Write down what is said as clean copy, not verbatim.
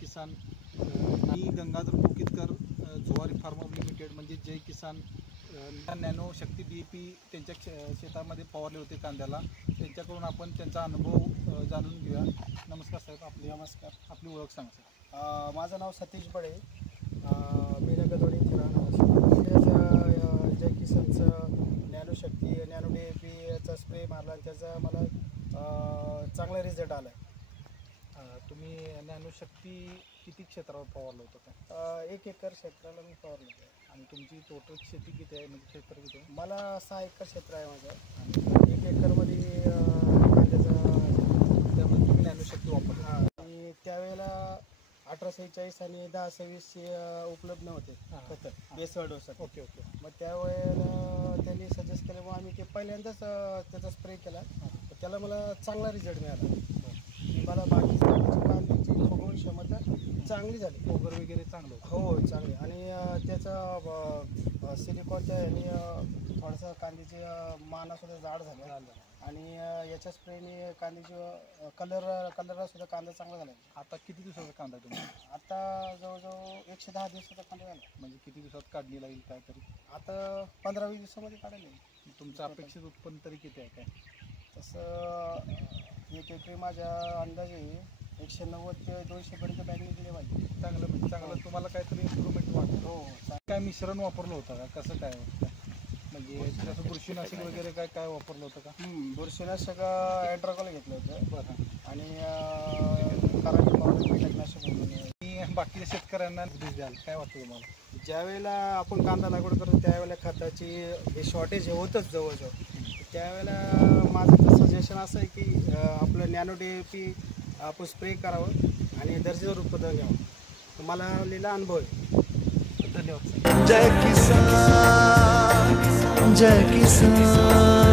किसान आणि Gangadhar Kokitkar Zuari form limited म्हणजे जय किसान nano शक्ती DAP त्यांच्या शेतामध्ये फवारले होते कांद्याला. त्यांच्याकडून आपण त्यांचा अनुभव जाणून घेऊया. नमस्कार साहेब. नमस्कार. आपली ओळख सांगा सर. माझं नाव सतीश बडे, मी नगरवाडी राहणार. जय किसानचं नॅनो शक्ती नॅनो DAPचा स्प्रे मारला आणि त्याचा मला चांगला रिझल्ट आला आहे. तुम्ही नॅनो शक्ती किती क्षेत्रावर फवारलं होतं का? 1 एकर क्षेत्राला मी फवारलं होतं. आणि तुमची टोटल शेती किती आहे, म्हणजे क्षेत्र किती आहे? मला 6 एकर क्षेत्र आहे माझं. आणि 1 एकरमध्ये कांद्याचा त्यामध्ये तुम्ही नॅनो शक्ती वापरली. आणि त्यावेळेला 1846 आणि 1026 उपलब्ध नव्हते खतं बेसळ डोसात. ओके. मग त्यावेळेला त्यांनी सजेस्ट केलं, मग आम्ही ते पहिल्यांदाच त्याचा स्प्रे केला. त्याला मला चांगला रिझल्ट मिळाला. मला बाकी कांद्याची फुगवण क्षमता चांगली झाली. फोगर वगैरे चांगलं हो चांगली. आणि त्याचा सिलिकॉनच्या ह्याने थोडासा कांद्याची मानासुद्धा जाड झाला. आणि याच्या स्प्रेने कांद्याची कलरसुद्धा कांदा चांगला झाला. आता किती दिवसाचा कांदा आहे तुम्ही? आता जवळजवळ 110 दिवसाचा कांदा झाला. म्हणजे किती दिवसात काढणी लागेल काय तरी? आता 15-20 दिवसामध्ये काढायला येईल. तुमचं अपेक्षित उत्पन्न तरी किती आहे काय? तसं 1 एकरी माझ्या अंदाजे 190 ते 200 पर्यंत बॅग दिले पाहिजे. चांगलं तुम्हाला काहीतरी इम्प्रूव्हमेंट वाटतं? हो. काय मिश्रण वापरलं होतं का? कसं काय म्हणजे जसं बुरशीनाशक वगैरे काय वापरलं होतं का? बुरशीनाशक ॲड्राकोल घेतलं होतं. बरं. आणि कराडी पावडर कीटकनाशक आणि बाकीच्या शेतकऱ्यांना उपदेश द्याल काय वाटतं तुम्हाला? ज्यावेळेला आपण कांदा लागवड करतो त्यावेळेला खताची हे शॉर्टेज होतच जवळजवळ. त्यावेळेला माझं तर सजेशन असं आहे की आपलं नॅनो DAP आपण स्प्रे करावं आणि दर्जेदार उत्पादन घ्यावं. मला आलेला अनुभव आहे. धन्यवाद. जय किसान, जय किसान.